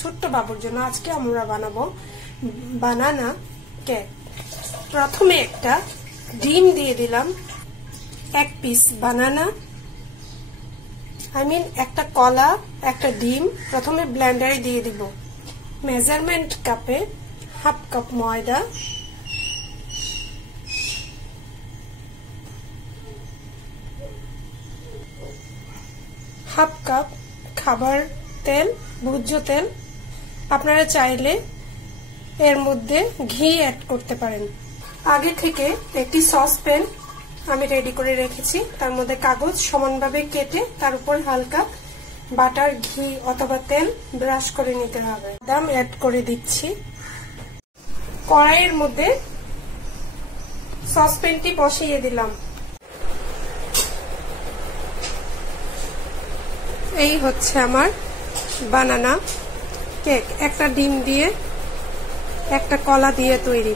ছোট্ট বাবুর জন্য আজকে আমরা বানাবো বানানা কেক। প্রথমে একটা ডিম দিয়ে দিলাম, এক পিস বানানা, একটা কলা, একটা ডিম প্রথমে ব্লেন্ডারে দিয়ে দিব। মেজারমেন্ট কাপে হাফ কাপ ময়দা, হাফ কাপ খাবার তেল, ভোজ্য তেল। আপনারা চাইলে এর মধ্যে ঘি অ্যাড করতে পারেন। আগে থেকে একটি সসপ্যান আমি রেডি করে রেখেছি, তার মধ্যে কাগজ সমানভাবে কেটে তার উপর হালকা বাটার, ঘি অথবা তেল ব্রাশ করে নিতে হবে। বাদাম অ্যাড করে দিচ্ছি। কড়াইয়ের মধ্যে সসপ্যানটি বসিয়ে দিলাম। এই হচ্ছে আমার বানানা কেক, একটা ডিম দিয়ে একটা কলা দিয়ে তৈরি।